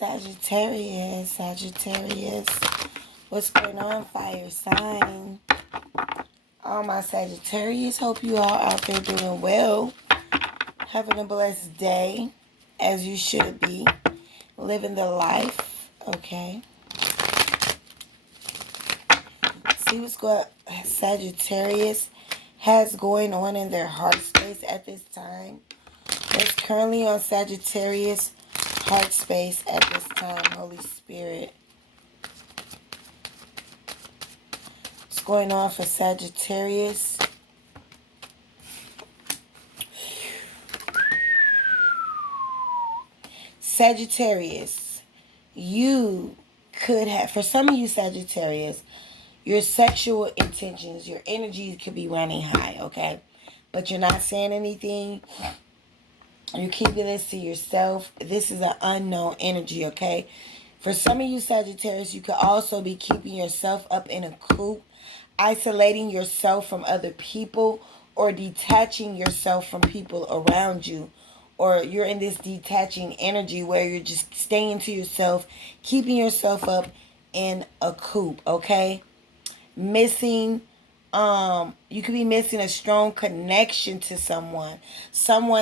Sagittarius, Sagittarius. What's going on, fire sign? All my Sagittarius, hope you all out there doing well. Having a blessed day, as you should be. Living the life, okay? See what's going Sagittarius has going on in their heart space at this time. What's currently on Sagittarius heart space at this time, Holy Spirit? What's going on for Sagittarius? Sagittarius, you could have, for some of you Sagittarius, your sexual intentions, your energy could be running high, okay? But you're not saying anything. You're keeping this to yourself. This is an unknown energy, okay? For some of you Sagittarius, you could also be keeping yourself up in a coop, isolating yourself from other people, or detaching yourself from people around you. Or you're in this detaching energy where you're just staying to yourself, keeping yourself up in a coop, okay? Missing, you could be missing a strong connection to someone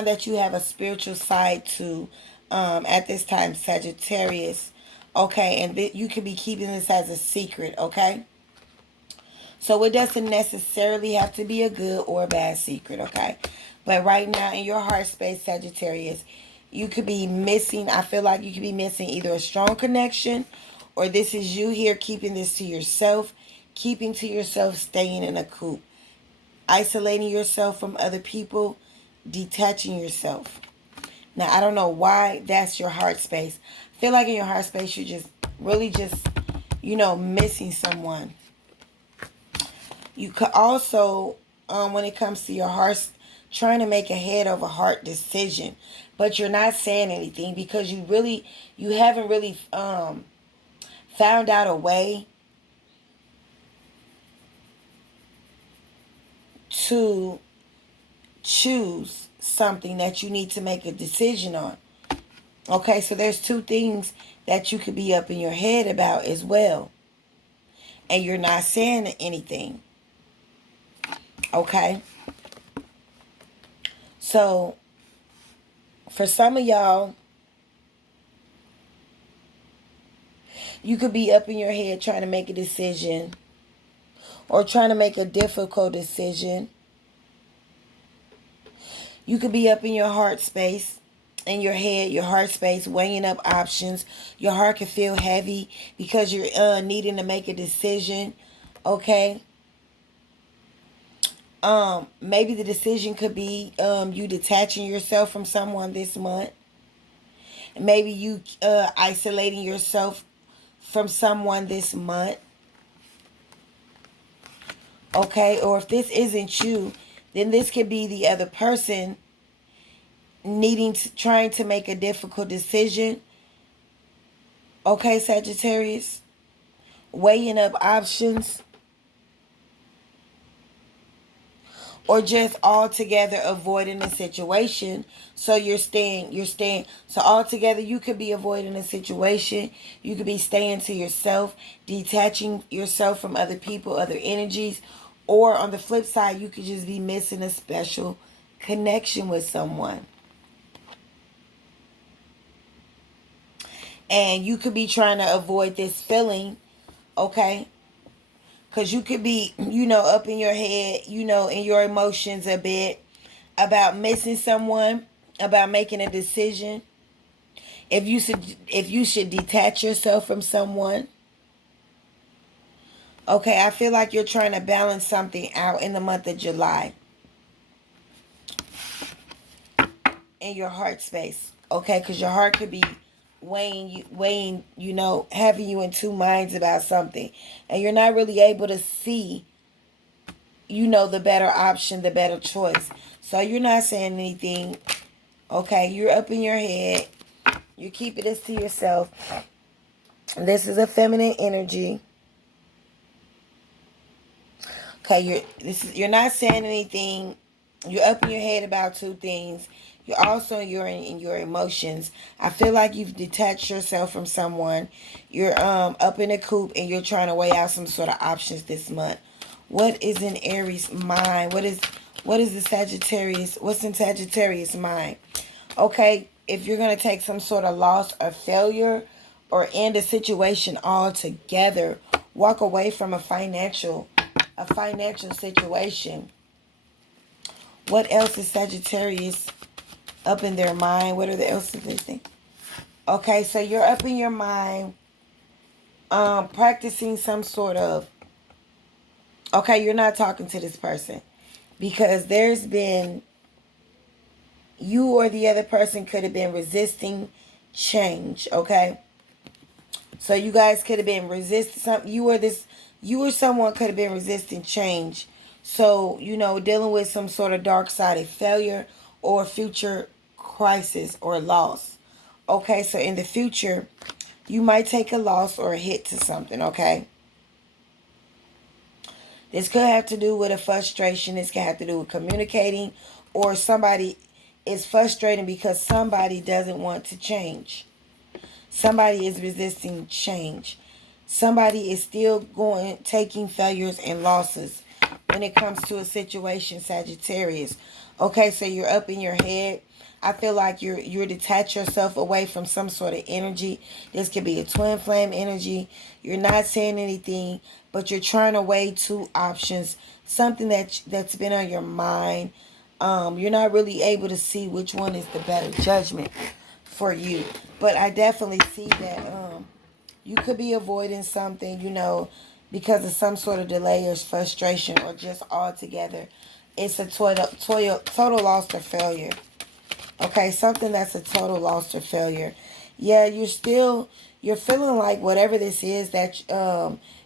that you have a spiritual side to at this time, Sagittarius, okay? And you could be keeping this as a secret, okay? So it doesn't necessarily have to be a good or a bad secret, okay? But right now in your heart space, Sagittarius, you could be missing, I feel like you could be missing either a strong connection, or this is you here keeping this to yourself, keeping to yourself, staying in a coop, isolating yourself from other people, detaching yourself. Now, I don't know why that's your heart space. I feel like in your heart space, you're just really just, missing someone. You could also, when it comes to your heart, trying to make a head over heart decision, but you're not saying anything because you haven't really found out a way to choose something that you need to make a decision on. Okay, so there's two things that you could be up in your head about as well, and you're not saying anything. Okay, so for some of y'all, you could be up in your head trying to make a decision or trying to make a difficult decision. You could be up in your heart space, in your head, your heart space, weighing up options. Your heart can feel heavy because you're needing to make a decision. Okay. Maybe the decision could be you detaching yourself from someone this month. Maybe you isolating yourself from someone this month. Okay, or if this isn't you, then this could be the other person trying to make a difficult decision. Okay, Sagittarius, weighing up options, or just altogether avoiding a situation. So you're staying. So altogether, you could be avoiding a situation. You could be staying to yourself, detaching yourself from other people, other energies. Or on the flip side, you could just be missing a special connection with someone. And you could be trying to avoid this feeling, okay? Because you could be, up in your head, in your emotions a bit about missing someone, about making a decision. If you should detach yourself from someone. Okay, I feel like you're trying to balance something out in the month of July. In your heart space. Okay, because your heart could be weighing, having you in two minds about something. And you're not really able to see, the better option, the better choice. So you're not saying anything. Okay, you're up in your head. You're keeping this to yourself. This is a feminine energy. Okay, you're not saying anything. You're up in your head about two things. You're also in your emotions. I feel like you've detached yourself from someone. You're up in a coop and you're trying to weigh out some sort of options this month. What is in Aries' mind? What is the Sagittarius? What's in Sagittarius' mind? Okay, if you're gonna take some sort of loss or failure or end a situation altogether, walk away from a financial situation. What else is Sagittarius up in their mind? What are the else of this thing? Okay, so you're up in your mind, practicing some sort of. Okay, you're not talking to this person because there's been you or the other person could have been resisting change. Okay, so you guys could have been resisting something. You or someone could have been resisting change. So, dealing with some sort of dark sided failure or future crisis or loss. Okay, so in the future, you might take a loss or a hit to something, okay? This could have to do with a frustration. This could have to do with communicating, or somebody is frustrating because somebody doesn't want to change. Somebody is resisting change. Somebody is still taking failures and losses when it comes to a situation, Sagittarius. Okay, so you're up in your head. I feel like you're detach yourself away from some sort of energy. This could be a twin flame energy. You're not saying anything, but you're trying to weigh two options. Something that's been on your mind. You're not really able to see which one is the better judgment for you. But I definitely see that you could be avoiding something, because of some sort of delay or frustration or just altogether. It's a total loss or failure. Okay, something that's a total loss or failure. Yeah, you're feeling like whatever this is that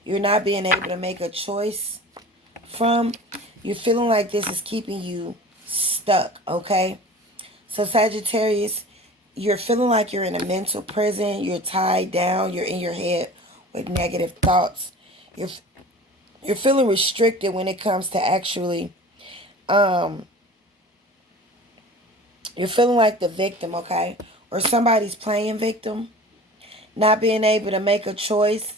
you're not being able to make a choice from, you're feeling like this is keeping you stuck, okay? So Sagittarius, you're feeling like you're in a mental prison, you're tied down, you're in your head with negative thoughts. You're you're feeling restricted when it comes to actually um you're feeling like the victim, okay? Or somebody's playing victim, not being able to make a choice,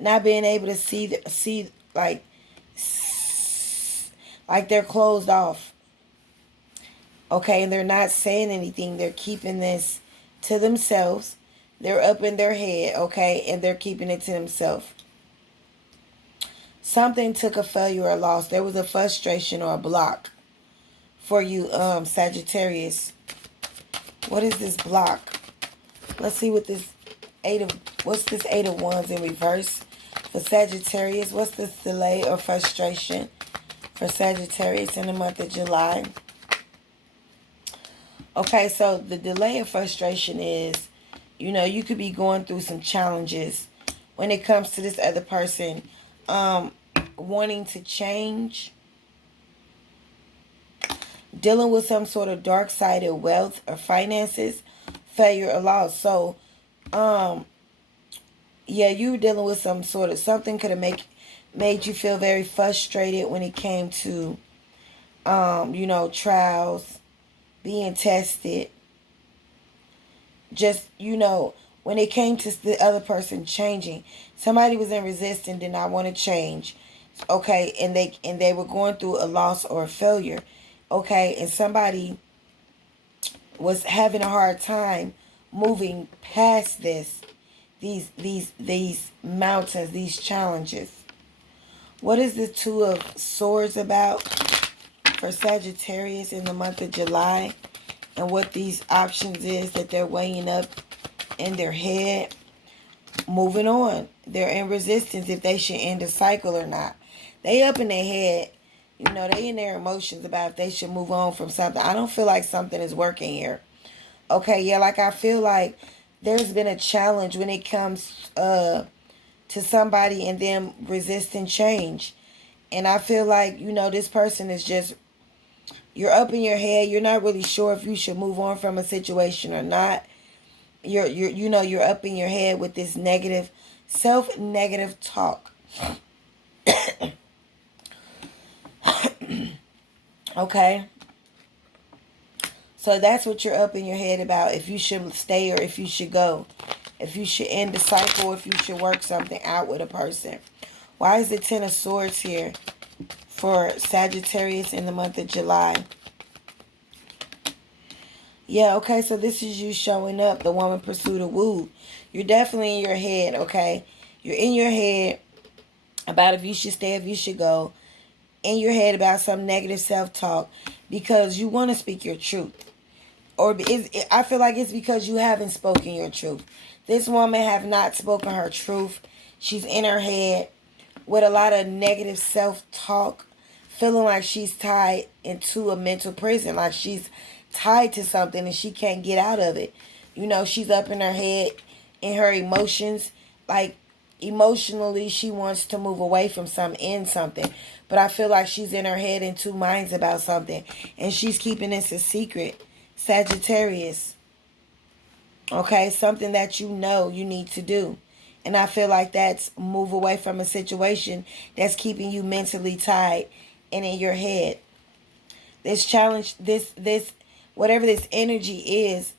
not being able to see like they're closed off. Okay, and they're not saying anything. They're keeping this to themselves. They're up in their head, okay, and they're keeping it to themselves. Something took a failure or loss. There was a frustration or a block for you, Sagittarius. What is this block? Let's see what what's this Eight of Wands in reverse for Sagittarius? What's this delay or frustration for Sagittarius in the month of July? Okay, so the delay of frustration is, you could be going through some challenges when it comes to this other person wanting to change, dealing with some sort of dark-sided wealth or finances, failure or loss. So, yeah, you were dealing with some sort of something could have made you feel very frustrated when it came to, trials, being tested. Just, when it came to the other person changing, somebody was in resistance, did not want to change. Okay, and they were going through a loss or a failure. Okay, and somebody was having a hard time moving past these mountains, these challenges. What is the Two of Swords about for Sagittarius in the month of July? And what these options is that they're weighing up in their head. Moving on. They're in resistance if they should end a cycle or not. They up in their head. They in their emotions about if they should move on from something. I don't feel like something is working here. Okay, yeah, like I feel like there's been a challenge when it comes to somebody and them resisting change. And I feel like, this person is just, you're up in your head. You're not really sure if you should move on from a situation or not. You're up in your head with this self-negative talk. Okay. So that's what you're up in your head about, if you should stay or if you should go. If you should end the cycle, if you should work something out with a person. Why is the Ten of Swords here for Sagittarius in the month of July? Yeah, okay, so this is you showing up, the woman pursued a woo. You're definitely in your head, okay? You're in your head about if you should stay, if you should go. In your head about some negative self-talk because you want to speak your truth. Or I feel like it's because you haven't spoken your truth. This woman have not spoken her truth. She's in her head with a lot of negative self-talk, feeling like she's tied into a mental prison, like she's tied to something and she can't get out of it. You know, she's up in her head, in her emotions, like emotionally she wants to move away from something, in something. But I feel like she's in her head in two minds about something. And she's keeping this a secret. Sagittarius. Okay, something that you know you need to do. And I feel like that's move away from a situation that's keeping you mentally tied and in your head. This challenge, this whatever this energy is,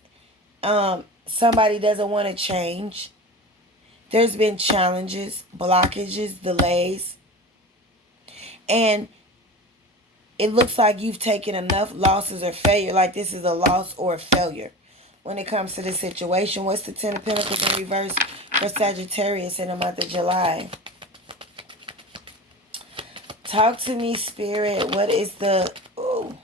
somebody doesn't want to change. There's been challenges, blockages, delays. And it looks like you've taken enough losses or failure, like this is a loss or a failure. When it comes to this situation, what's the Ten of Pentacles in reverse for Sagittarius in the month of July? Talk to me, Spirit. What is the... Ooh.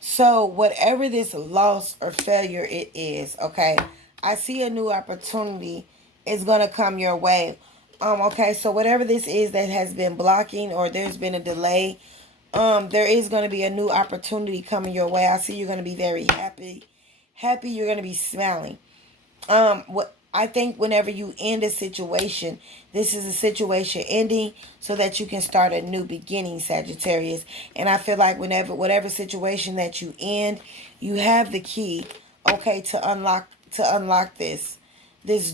So, whatever this loss or failure it is, okay, I see a new opportunity is going to come your way. Okay, so whatever this is that has been blocking or there's been a delay, there is going to be a new opportunity coming your way. I see you're going to be very happy. You're going to be smiling. What I think whenever you end a situation, this is a situation ending so that you can start a new beginning, Sagittarius. And I feel like whatever situation that you end, you have the key, okay, to unlock this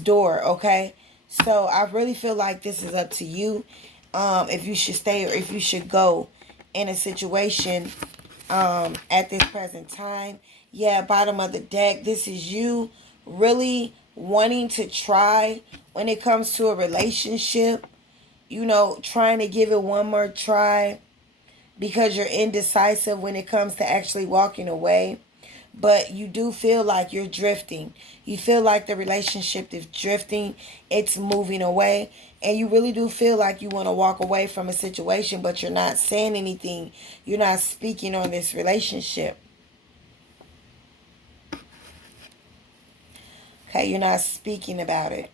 door, okay? So I really feel like this is up to you, if you should stay or if you should go in a situation at this present time. Yeah, bottom of the deck, this is you really wanting to try when it comes to a relationship, you know, trying to give it one more try because you're indecisive when it comes to actually walking away. But you do feel like you're drifting. You feel like the relationship is drifting. It's moving away. And you really do feel like you want to walk away from a situation, but you're not saying anything. You're not speaking on this relationship. Okay, you're not speaking about it.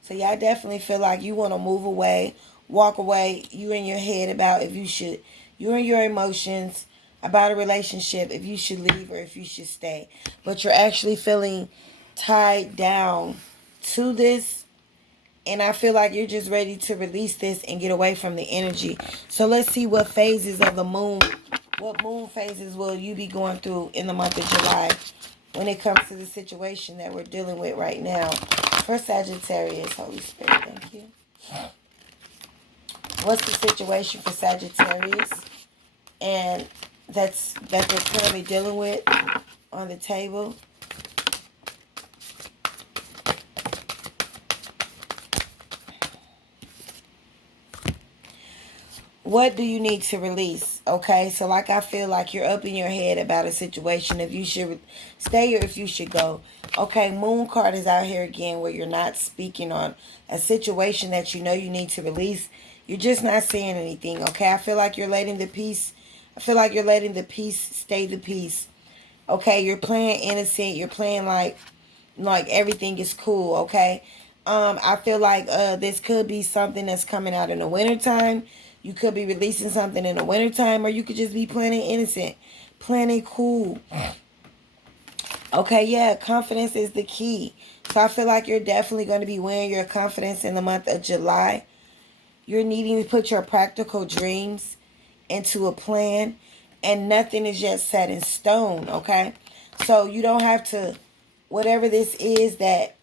So yeah, I definitely feel like you want to move away, walk away. You in your head about if you should, you're in your emotions about a relationship, if you should leave or if you should stay. But you're actually feeling tied down to this. And I feel like you're just ready to release this and get away from the energy. So let's see what phases of the moon, what moon phases will you be going through in the month of July when it comes to the situation that we're dealing with right now. For Sagittarius, Holy Spirit, thank you. What's the situation for Sagittarius and that they're currently dealing with on the table? What do you need to release? Okay, so like I feel like you're up in your head about a situation, if you should stay or if you should go. Okay, Moon card is out here again where you're not speaking on a situation that you know you need to release. You're just not saying anything, okay? I feel like you're letting the peace, stay the peace. Okay, you're playing innocent. You're playing like everything is cool, okay? I feel like this could be something that's coming out in the wintertime. You could be releasing something in the wintertime, or you could just be playing innocent, playing cool. Okay, yeah, confidence is the key. So I feel like you're definitely going to be wearing your confidence in the month of July. You're needing to put your practical dreams into a plan, and nothing is yet set in stone, okay? So you don't have to, whatever this is that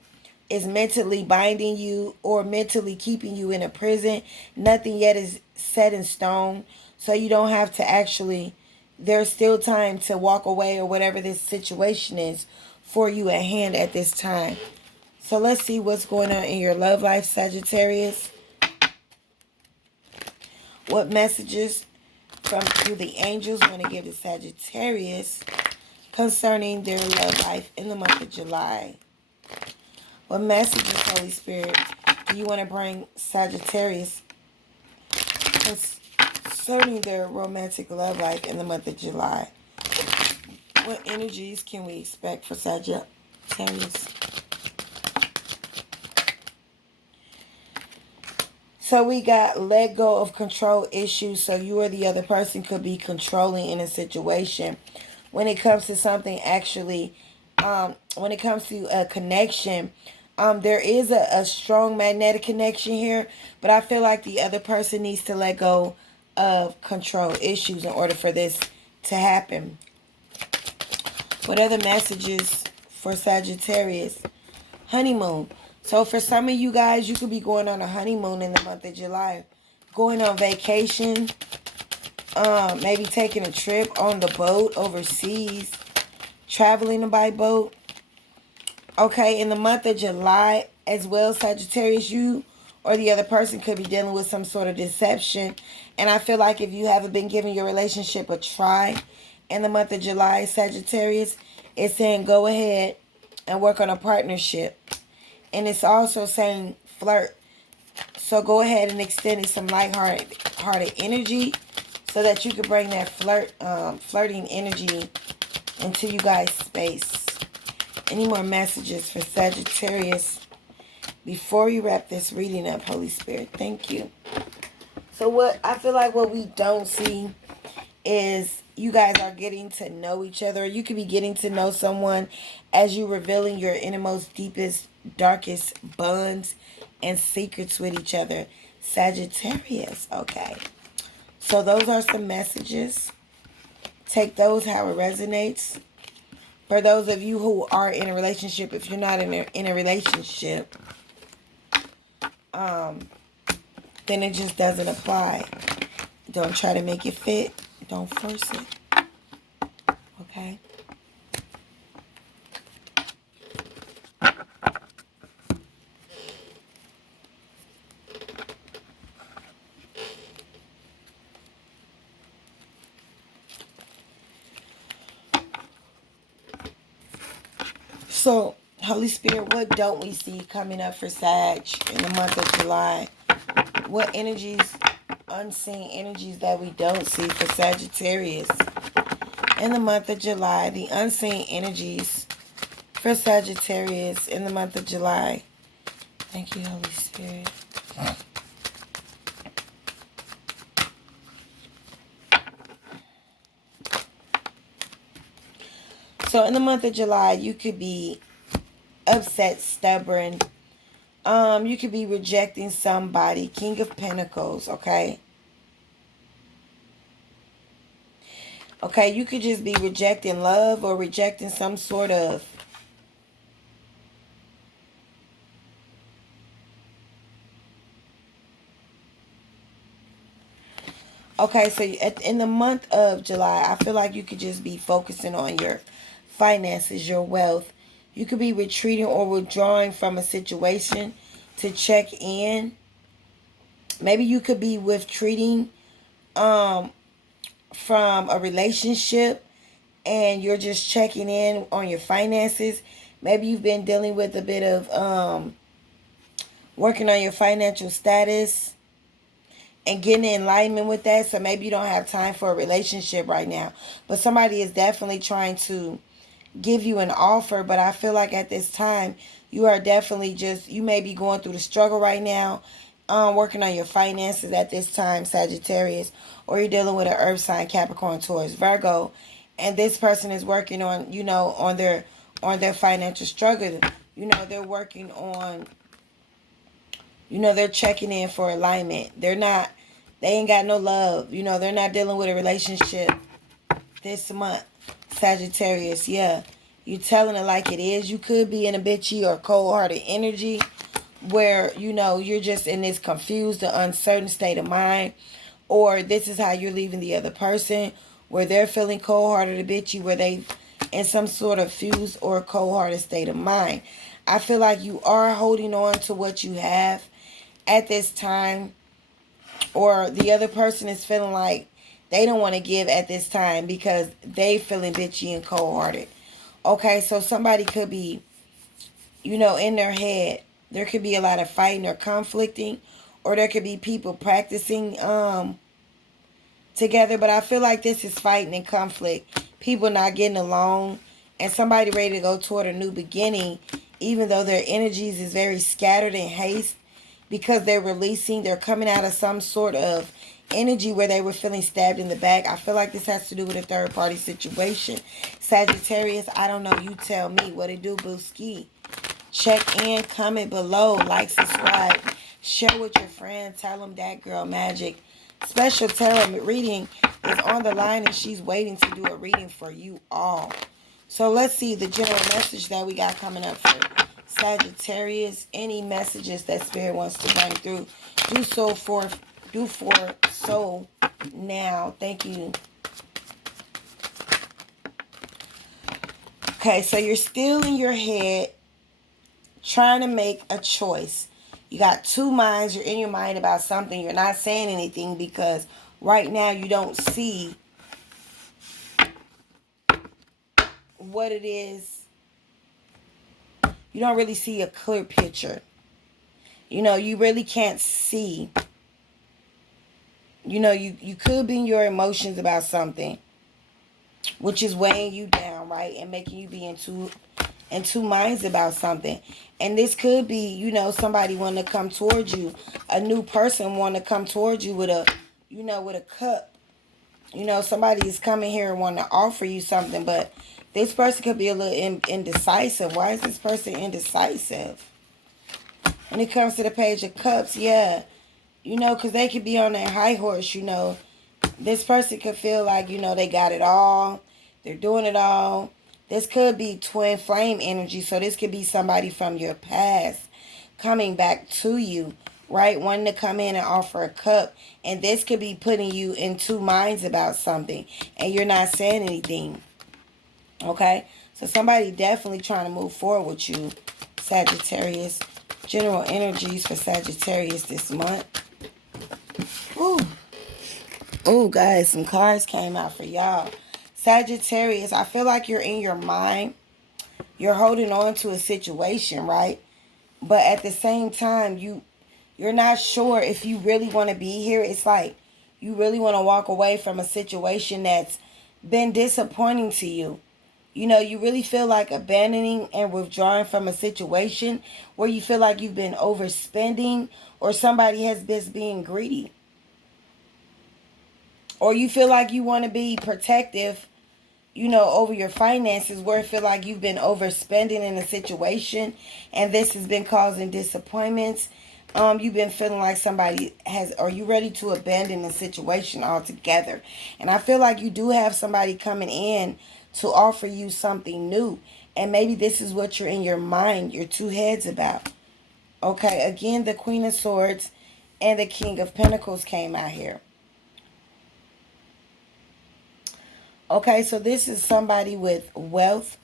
is mentally binding you or mentally keeping you in a prison. Nothing yet is set in stone. So you don't have to actually, there's still time to walk away or whatever this situation is for you at hand at this time. So let's see what's going on in your love life, Sagittarius. What messages from through the angels want to give to Sagittarius concerning their love life in the month of July? What messages, Holy Spirit, do you want to bring Sagittarius concerning their romantic love life in the month of July? What energies can we expect for Sagittarius? So we got let go of control issues. So you or the other person could be controlling in a situation. When it comes to something actually, when it comes to a connection, there is a strong magnetic connection here. But I feel like the other person needs to let go of control issues in order for this to happen. What are the messages for Sagittarius? Honeymoon. So for some of you guys, you could be going on a honeymoon in the month of July. Going on vacation. Maybe taking a trip on the boat overseas. Traveling by boat. Okay, in the month of July as well, Sagittarius, you or the other person could be dealing with some sort of deception. And I feel like if you haven't been giving your relationship a try in the month of July, Sagittarius, it's saying go ahead and work on a partnership. And it's also saying flirt. So go ahead and extend it some lighthearted energy so that you can bring that flirting energy into you guys' space. Any more messages for Sagittarius before we wrap this reading up, Holy Spirit? Thank you. So what I feel like what we don't see is you guys are getting to know each other. You could be getting to know someone as you revealing your innermost, deepest, darkest bonds and secrets with each other. Sagittarius. Okay. So those are some messages. Take those how it resonates. For those of you who are in a relationship, if you're not in a relationship, then it just doesn't apply. Don't try to make it fit. Don't force it. Okay? So, Holy Spirit, what don't we see coming up for Sag in the month of July? What energies, unseen energies that we don't see for Sagittarius in the month of July? The unseen energies for Sagittarius in the month of July. Thank you, Holy Spirit. So in the month of July, you could be upset, stubborn. You could be rejecting somebody. King of Pentacles, okay? Okay, you could just be rejecting love or rejecting some sort of okay, so in the month of July, I feel like you could just be focusing on your finances, your wealth. You could be retreating or withdrawing from a situation to check in. Maybe you could be retreating from a relationship and you're just checking in on your finances. Maybe you've been dealing with a bit of working on your financial status and getting in alignment with that. So maybe you don't have time for a relationship right now. But somebody is definitely trying to give you an offer. But I feel like at this time, you are definitely you may be going through the struggle right now. Working on your finances at this time, Sagittarius. Or you're dealing with an earth sign, Capricorn, Taurus, Virgo. And this person is working on, on their financial struggle. They're working on, they're checking in for alignment. They ain't got no love. They're not dealing with a relationship this month, Sagittarius. Yeah. You telling it like it is. You could be in a bitchy or cold-hearted energy where, you know, you're just in this confused or uncertain state of mind. Or this is how you're leaving the other person, where they're feeling cold-hearted or bitchy, where they in some sort of fused or cold-hearted state of mind. I feel like you are holding on to what you have at this time, or the other person is feeling like they don't want to give at this time because they feeling bitchy and cold-hearted. Okay, so somebody could be, you know, in their head. There could be a lot of fighting or conflicting, or there could be people practicing together. But I feel like this is fighting and conflict. People not getting along, and somebody ready to go toward a new beginning, even though their energies is very scattered in haste, because they're coming out of some sort of energy where they were feeling stabbed in the back. I feel like this has to do with a third party situation. Sagittarius, I don't know. You tell me what it do, Booski. Check in, comment below, like, subscribe, share with your friends, tell them that girl magic. Special tarot reading is on the line, and she's waiting to do a reading for you all. So let's see the general message that we got coming up for Sagittarius. Any messages that Spirit wants to bring through, do so now. Thank you. Okay, so you're still in your head trying to make a choice. You got two minds. You're in your mind about something. You're not saying anything because right now you don't see what it is. You don't really see a clear picture. You know, you really can't see. You know, you could be in your emotions about something, which is weighing you down, right? And making you be in two minds about something. And this could be, you know, somebody wanting to come towards you. A new person wanting to come towards you with a, you know, with a cup. You know, somebody is coming here and wanting to offer you something, but this person could be a little indecisive. Why is this person indecisive? When it comes to the Page of Cups, yeah. You know, because they could be on their high horse, you know. This person could feel like, you know, they got it all. They're doing it all. This could be twin flame energy. So this could be somebody from your past coming back to you, right? Wanting to come in and offer a cup. And this could be putting you in two minds about something. And you're not saying anything. Okay? So somebody definitely trying to move forward with you, Sagittarius. General energies for Sagittarius this month. Ooh. Oh, guys, some cards came out for y'all. Sagittarius, I feel like you're in your mind. You're holding on to a situation, right? But at the same time, you're not sure if you really want to be here. It's like you really want to walk away from a situation that's been disappointing to you. You know, you really feel like abandoning and withdrawing from a situation where you feel like you've been overspending, or somebody has been being greedy. Or you feel like you want to be protective, you know, over your finances, where you feel like you've been overspending in a situation and this has been causing disappointments. You've been feeling like somebody has, or you ready to abandon the situation altogether. And I feel like you do have somebody coming in to offer you something new. And maybe this is what you're in your mind, your two heads about. Okay, again, the Queen of Swords and the King of Pentacles came out here. Okay, so this is somebody with wealth.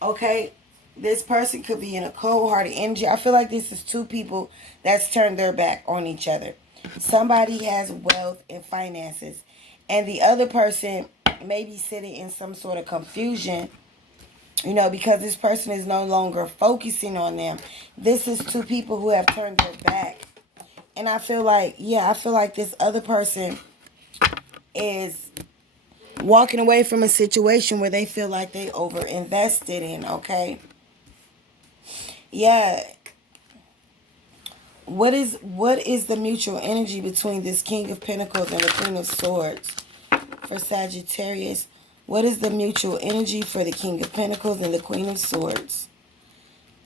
Okay, this person could be in a cold-hearted energy. I feel like this is two people that's turned their back on each other. Somebody has wealth and finances, and the other person may be sitting in some sort of confusion, you know, because this person is no longer focusing on them. This is two people who have turned their back. And I feel like, yeah, I feel like this other person is walking away from a situation where they feel like they over-invested in, okay? Yeah. What is the mutual energy between this King of Pentacles and the Queen of Swords for Sagittarius? What is the mutual energy for the King of Pentacles and the Queen of Swords?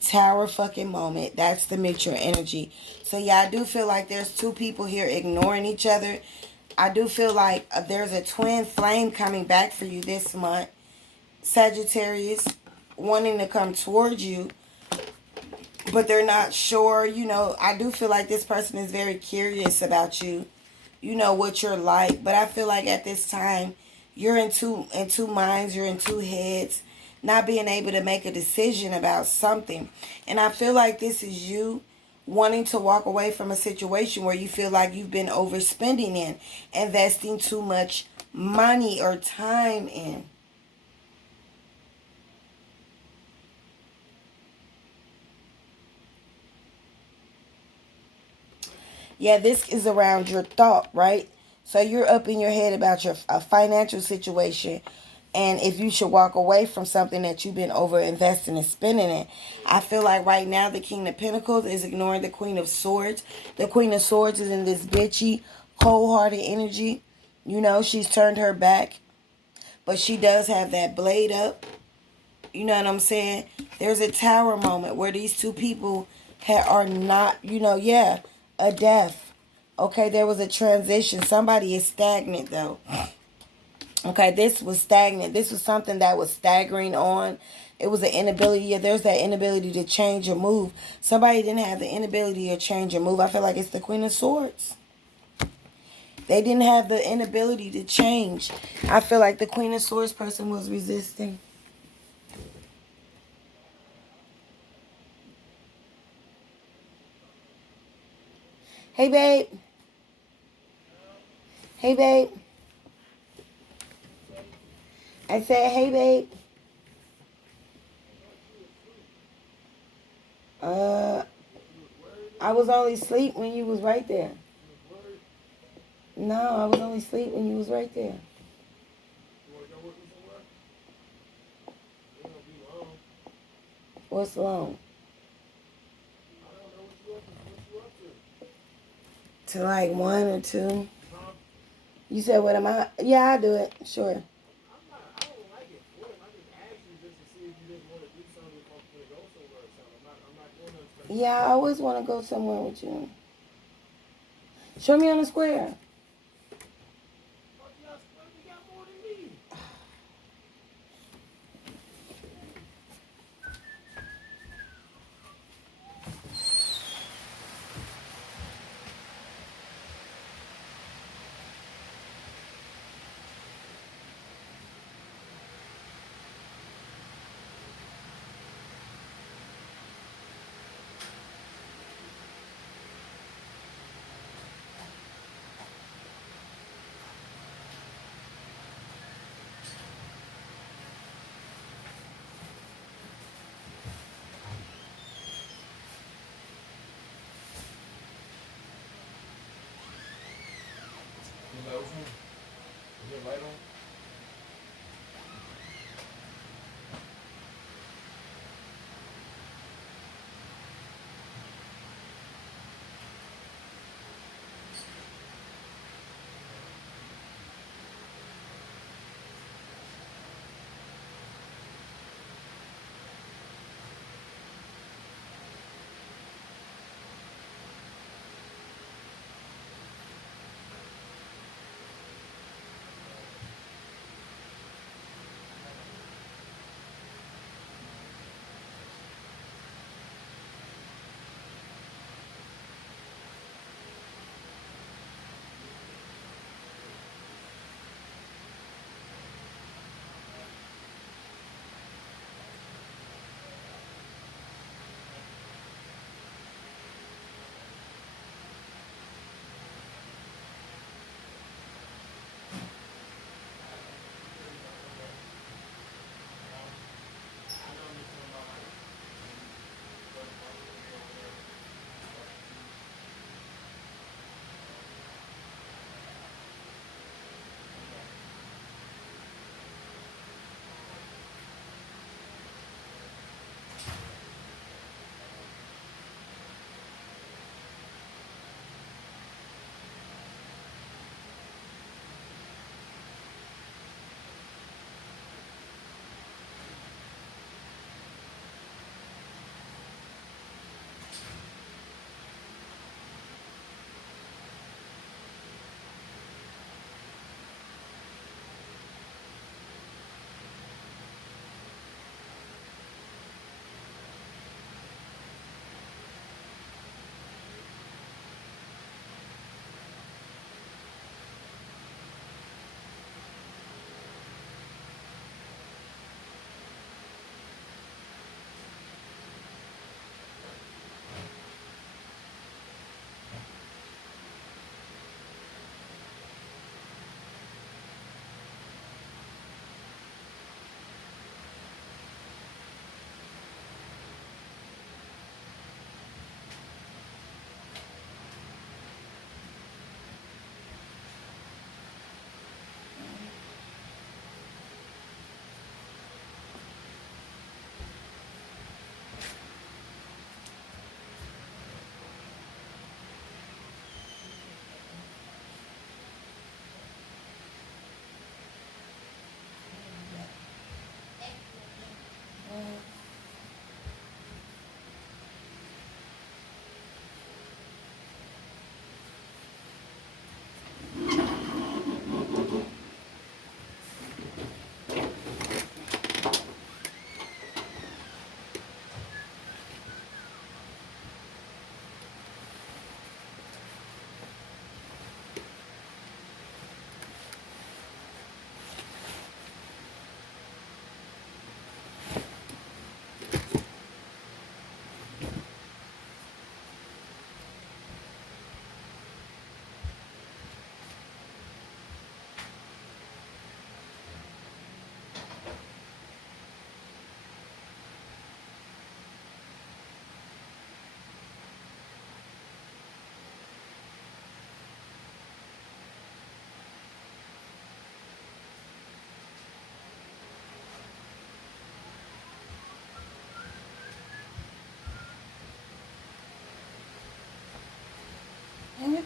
Tower fucking moment. That's the mutual energy. So yeah, I do feel like there's two people here ignoring each other. I do feel like there's a twin flame coming back for you this month, Sagittarius. wanting to come towards you, but they're not sure. You know, I do feel like this person is very curious about you. You know what you're like, but I feel like at this time you're in two minds, you're in two heads, not being able to make a decision about something. And I feel like this is you wanting to walk away from a situation where you feel like you've been overspending in, investing too much money or time in. Yeah, this is around your thought, right? So you're up in your head about your financial situation, and if you should walk away from something that you've been over investing and spending in. I feel like right now the King of Pentacles is ignoring the Queen of Swords. The Queen of Swords is in this bitchy, cold-hearted energy. You know, she's turned her back, but she does have that blade up. You know what I'm saying? There's a tower moment where these two people are not, yeah, a death. Okay, there was a transition. Somebody is stagnant though. Okay, this was stagnant. This was something that was staggering on. It was an inability. Yeah, there's that inability to change or move. Somebody didn't have the inability to change or move. I feel like it's the Queen of Swords. They didn't have the inability to change. I feel like the Queen of Swords person was resisting. Hey, babe. Hey, babe. I said, hey, babe. Uh, I was only asleep when you was right there. No, I was only asleep when you was right there. What's long? To like 1 or 2. You said, what am I? Yeah, I'll do it. Sure. Yeah, I always want to go somewhere with you. Show me on the square.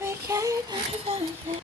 We can't